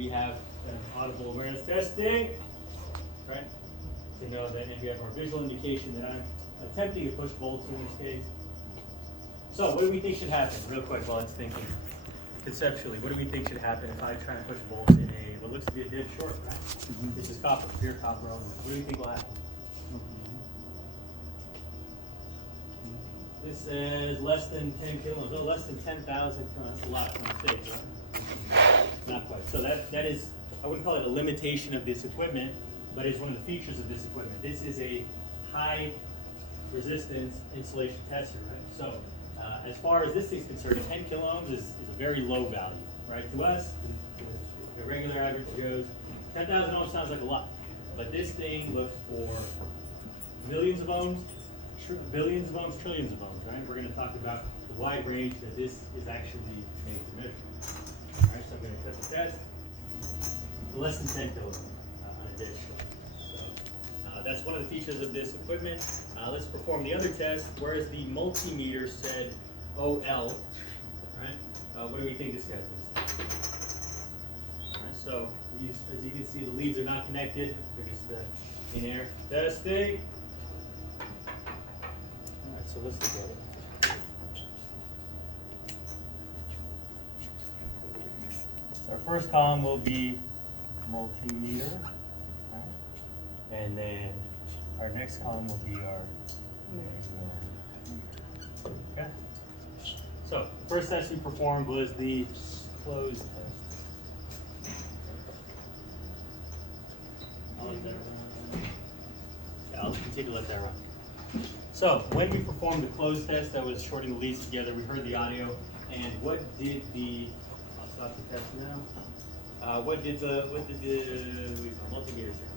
we have an audible awareness testing, right? To know that, and we have our visual indication that I'm attempting to push volts in this case. So what do we think should happen, real quick, while it's thinking? Conceptually, what do we think should happen if I try to push volts in a, what looks to be a dead short, right? This is copper, pure copper only. What do you think will happen? This says less than 10 kilograms, no, less than 10,000, that's a lot, I'm mistaken, right? Not quite. So that is, I wouldn't call it a limitation of this equipment, but it's one of the features of this equipment. This is a high resistance insulation tester, right? So as far as this thing's concerned, 10 kilo ohms is a very low value, right? To us, the regular average goes, 10,000 ohms sounds like a lot, but this thing looks for millions of ohms, billions of ohms, trillions of ohms, right? We're going to talk about the wide range that this is actually made to measure. All right, so I'm going to cut the test. Less than 10 kilo ohms on a dead short. So that's one of the features of this equipment. Let's perform the other test. Whereas the multimeter said OL, right? What do we think this guy's is? All right, so these, as you can see, the leads are not connected. They're just in air testing. All right, so let's look at it. So our first column will be multimeter, right? And then our next column will be our okay. So the first test we performed was the closed test. I'll let that run. Yeah, I'll continue to let that run. So when we performed the closed test, that was shorting the leads together, we heard the audio, and what did the, I'll stop the test now. What did the multimeter say?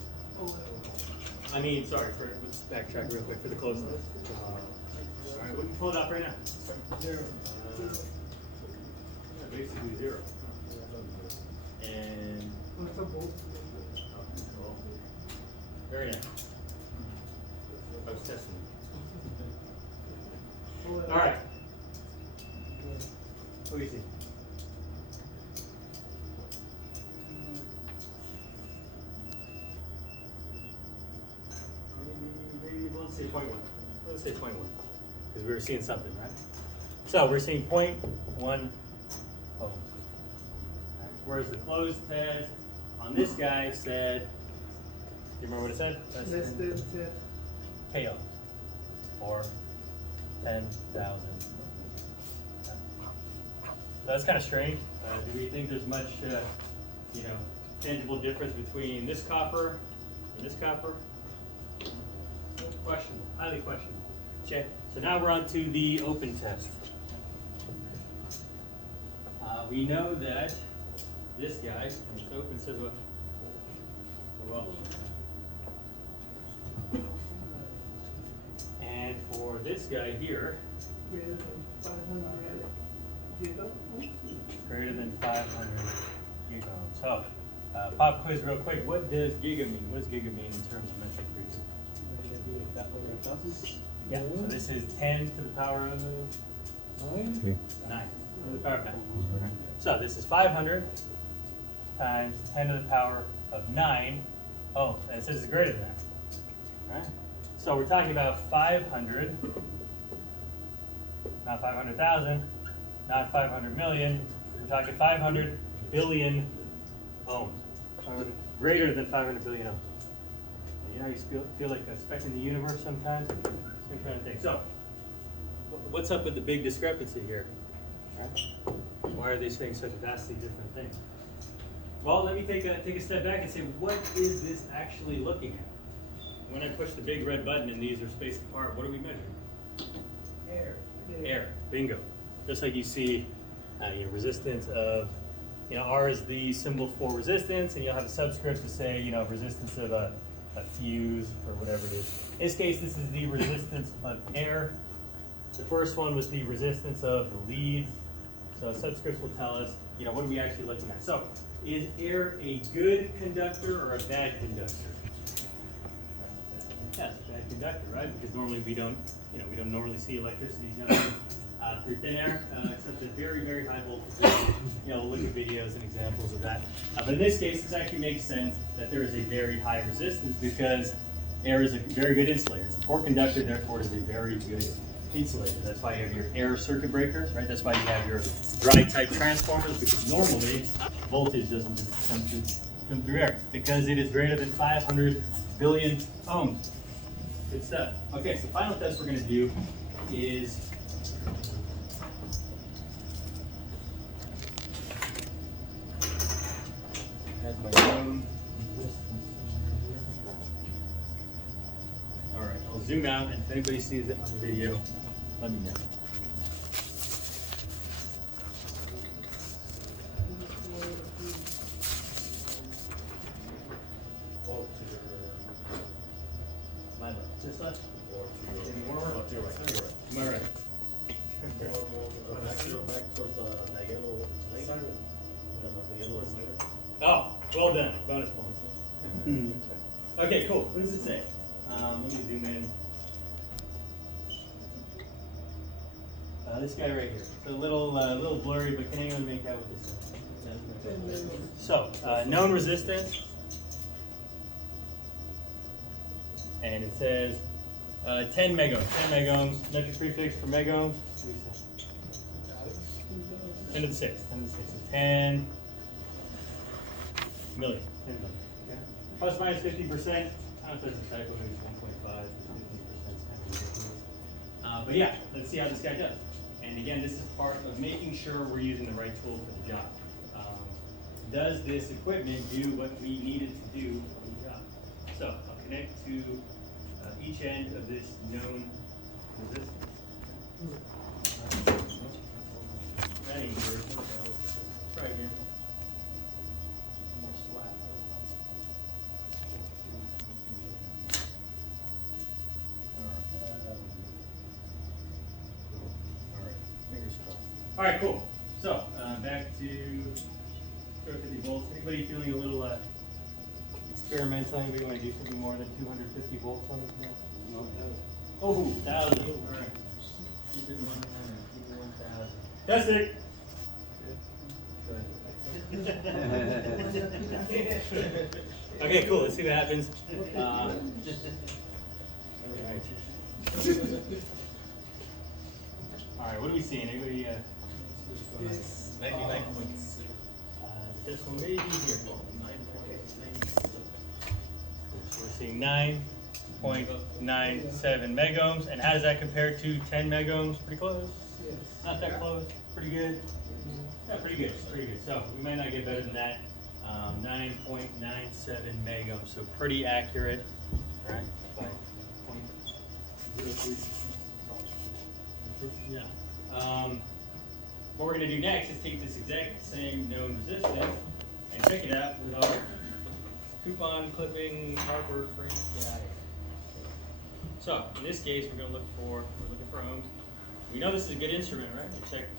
I mean, sorry, let's backtrack real quick for the closed test. All right, we can pull it up right now. Zero. Basically zero. And very nice. I was testing. All right. What do you see? Maybe let's say 0.1. Let's say 0.1 because we were seeing something, right? So we're seeing 0.1 ohms. Whereas the closed test on this guy said, do you remember what it said? Less than 10. KO, or 10,000. That's kind of strange. Do we think there's much, tangible difference between this copper and this copper? Questionable, highly questionable. Okay, so now we're on to the open test. We know that this guy, and it's open, says what? Well. And for this guy here, Greater than 500 gigaohms. Greater than 500 gigaohms. So, pop quiz real quick. What does giga mean? What does giga mean in terms of metric frequency? Yeah, so this is 10 to the power of 9 to the power of 9. So this is 500 times 10 to the power of 9. Oh, and it says it's greater than that. All right? So we're talking about 500, not 500,000, not 500 million. We're talking 500 billion ohms. Greater than 500 billion ohms. You know, you feel like a speck in the universe sometimes? Same kind of thing. So, what's up with the big discrepancy here? Right? Why are they saying such vastly different things? Well, let me take a step back and say, what is this actually looking at? When I push the big red button and these are spaced apart, what are we measuring? Air. Air. Bingo. Just like you see resistance of, R is the symbol for resistance, and you'll have a subscript to say, resistance of a fuse or whatever it is. In this case, this is the resistance of air. The first one was the resistance of the leads. So subscripts will tell us, what are we actually looking at? So, is air a good conductor or a bad conductor? Yeah, it's a bad conductor, right? Because normally we don't normally see electricity jumping through thin air, except at very, very high voltage. We'll look at videos and examples of that. But in this case, this actually makes sense that there is a very high resistance because air is a very good insulator. It's a poor conductor, therefore it is a very good insulator. That's why you have your air circuit breakers, right? That's why you have your dry type transformers, because normally voltage doesn't just come through air because it is greater than 500 billion ohms. Good stuff. Okay, so the final test we're going to do is has my own resistance. All right, I'll zoom out, and if anybody sees it on the video, let me know. My left. This left? More right. To your right. To your right. My right. Oh, well done. Bonus points. Okay, cool. What does it say? Let me zoom in. This guy right here. It's a little blurry, but can anyone make out what this is? So, known resistance. And it says 10 megohms. 10 megohms. Metric prefix for megohms. What do you say? 10 to the 6. 10 to the 6. So 10 million. 10 million. Okay. Plus minus 50%. I don't know if that's a typo. Maybe it's 1.5. 50% is kind of ridiculous. But yeah, let's see how this guy does. And again, this is part of making sure we're using the right tool for the job. Does this equipment do what we need it to do for the job? So I'll connect to each end of this known resistance. That ain't yours. Try again. More slack. All right, cool. So back to 250 volts. Anybody feeling a little experimental? Anybody want to do something more than 250 volts on this now? No. Oh, 1,000. All right. Keep it 100. Keep it 1,000. Test it. Okay, cool. Let's see what happens. All right, what are we seeing? Anybody? This one may be here. So we're seeing 9.97 megohms. And how does that compare to 10 megohms? Pretty close? Not that close. Pretty good. Yeah, pretty good. Pretty good. So we might not get better than that. 9.97 megohms. So pretty accurate. All right. By 0.03. Yeah. What we're going to do next is take this exact same known resistance and check it out with our coupon clipping Harbor Freight guy. So in this case, we're looking for ohms. We know this is a good instrument, right? You checked,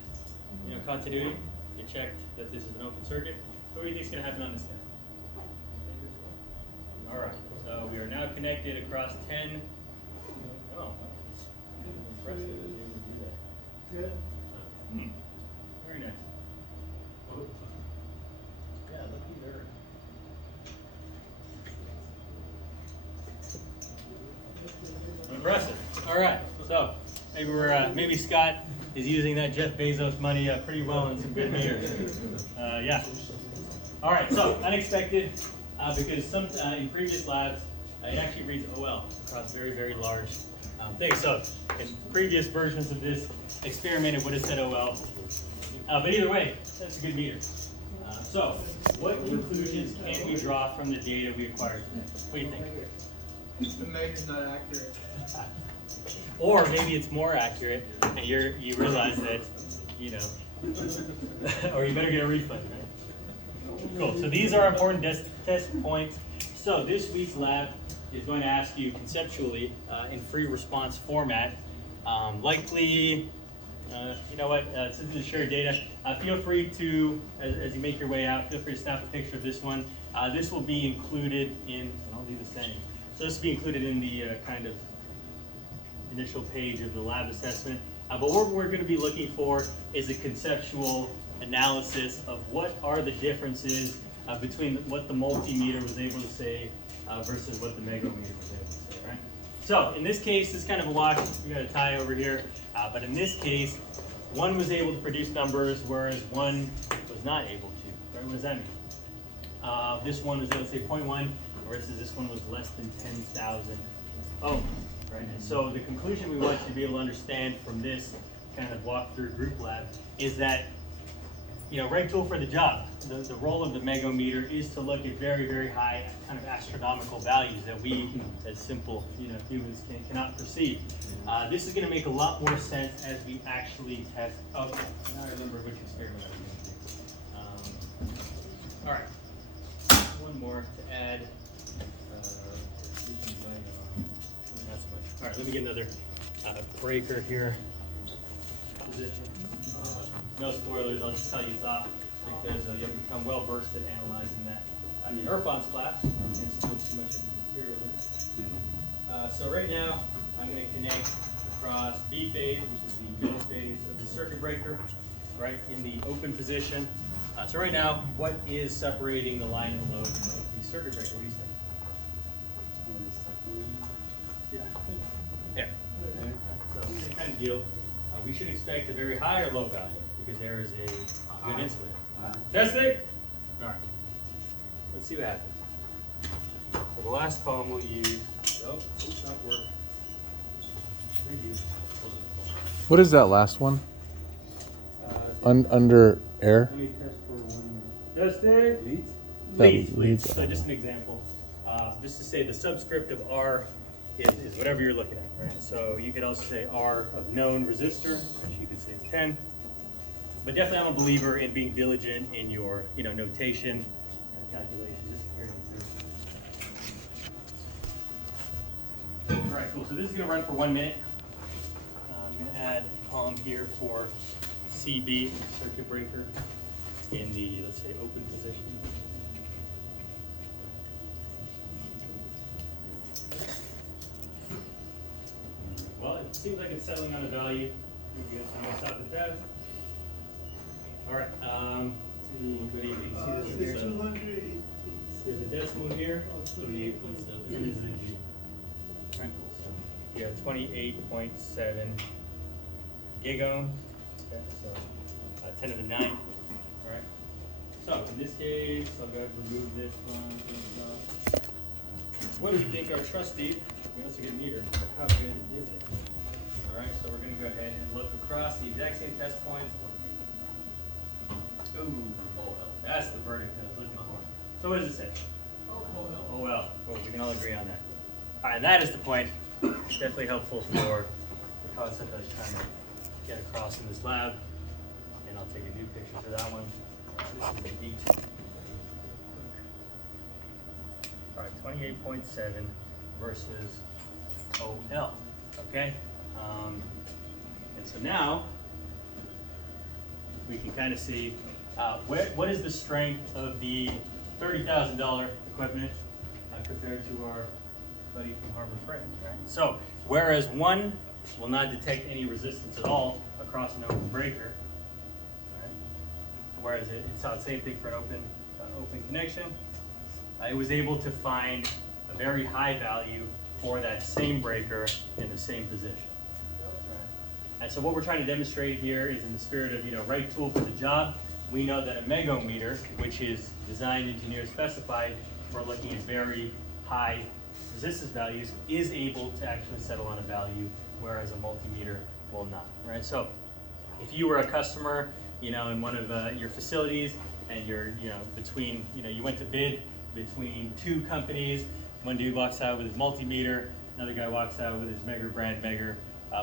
continuity. You checked that this is an open circuit. So what do you think is going to happen on this guy? All right. So we are now connected across 10. Oh, impressive. Good. Very nice. Yeah, looky there. Impressive. All right. So maybe Scott is using that Jeff Bezos money pretty well in some good meters. Yeah. All right. So unexpected because in previous labs it actually reads OL across very, very large things. So in previous versions of this experiment, it would have said OL. But either way, that's a good meter. So what conclusions can we draw from the data we acquired today? What do you think? The measure's not accurate. Or maybe it's more accurate, and you realize that, or you better get a refund, right? Cool. So these are important test points. So this week's lab is going to ask you conceptually in free response format, likely. Since this is shared data, feel free to, as you make your way out, feel free to snap a picture of this one. This will be included in, and I'll do the same. So this will be included in the kind of initial page of the lab assessment. But what we're going to be looking for is a conceptual analysis of what are the differences between what the multimeter was able to say versus what the megometer was able to say, right? So in this case, it's kind of a wash. We got a tie over here, but in this case, one was able to produce numbers, whereas one was not able to. Right? What does that mean? This one was able to say 0.1, versus this one was less than 10,000 ohms. Right? And so the conclusion we want you to be able to understand from this kind of walkthrough group lab is that, right tool for the job. The role of the megometer is to look at very, very high kind of astronomical values that we, as simple, humans cannot perceive. This is going to make a lot more sense as we actually test. Okay, now I remember which experiment I was going to do. All right, one more to add. All right, let me get another breaker here. Position. No spoilers, I'll just tell you it's off because you'll become well versed at analyzing that in Irfan's class. I can't steal too much of the material there. So right now, I'm going to connect across B phase, which is the middle phase of the circuit breaker, right in the open position. So right now, what is separating the line and load of the circuit breaker? What do you think? Yeah. There. So same kind of deal. We should expect a very high or low value because there is a good insulator. Testing. All right. Let's see what happens. So the last column we'll use. Oh, oops, not work. Review. What is that last one? Under air? Let me test for 1 minute. Testing. Leads. Leads. Leads. So just an example. Just to say the subscript of R is whatever you're looking at, right? So you could also say R of known resistor, which you could say is 10. But definitely I'm a believer in being diligent in your notation, calculations. Just carry them through. All right, cool. So this is going to run for 1 minute. I'm going to add a column here for CB, circuit breaker, in the, let's say, open position. Well, it seems like it's settling on a value. We got some stop the test. All right. What do you see this here? 200. There's a decimal here. 28.7. It is a G. Right. So you have 28.7 gigohm. Okay, so 10 to the 9. All right. So in this case, I'll go ahead and remove this one. What do you think our trusty? That's a good meter. How good is it? All right, so we're going to go ahead and look across the exact same test points. Ooh, OL. That's the verdict I was looking for. So what does it say? OL. Well, we can all agree on that. All right, and that is the point. It's definitely helpful for the concept I was trying to get across in this lab. And I'll take a new picture for that one. This is a D2. All right, 28.7 versus OL, okay? And so now we can kind of see what is the strength of the $30,000 equipment compared to our buddy from Harbor Freight, right? So whereas one will not detect any resistance at all across an open breaker, right? Whereas it's the same thing for an open connection. It was able to find a very high value for that same breaker in the same position. Right? And so what we're trying to demonstrate here is in the spirit of right tool for the job. We know that a megometer, which is designed, engineered, specified, we're looking at very high resistance values, is able to actually settle on a value, whereas a multimeter will not. Right? So if you were a customer, in one of your facilities, and you're between you went to bid between two companies. One dude walks out with his multimeter, another guy walks out with his Megger brand Megger.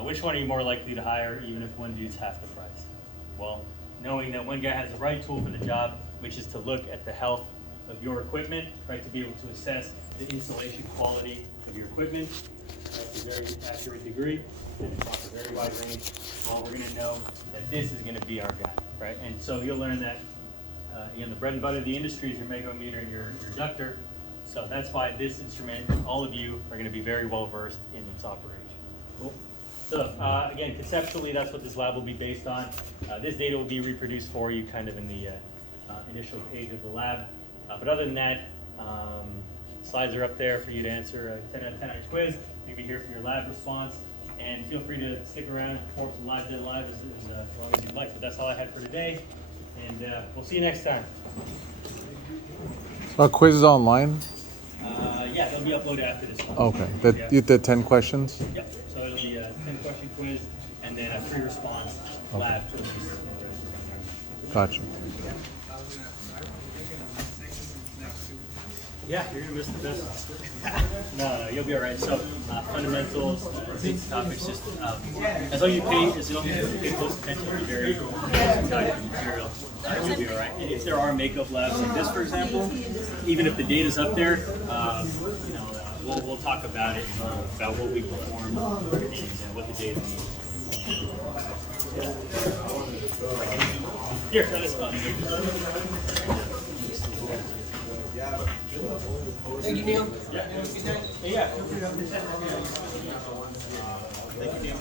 Which one are you more likely to hire, even if one dude's half the price? Well, knowing that one guy has the right tool for the job, which is to look at the health of your equipment, right, to be able to assess the insulation quality of your equipment at a very accurate degree, and across a very wide range. Well, we're going to know that this is going to be our guy, right? And so you'll learn that the bread and butter of the industry is your megometer and your conductor. So that's why this instrument, all of you are going to be very well versed in its operation. Cool. So again, conceptually, that's what this lab will be based on. This data will be reproduced for you kind of in the initial page of the lab. But other than that, slides are up there for you to answer a 10 out of 10 on your quiz. You'll be here for your lab response. And feel free to stick around for some Live Dead Live as long as you'd like. But that's all I had for today. And we'll see you next time. Quiz is online? Yeah, they'll be uploaded after this one. Okay. Yeah. You did 10 questions? Yep. So it'll be a 10-question quiz and then a pre-response lab. Gotcha. Yeah, you're gonna miss the best. No, you'll be all right. So fundamentals, basic topics, just as long as you pay close attention to very material, you'll be all right. And if there are makeup labs like this, for example, even if the data's up there, we'll talk about it, about what we performed and what the data means. Here, try this one. Thank you, Neil. Yeah. Yeah. Thank you, Neil.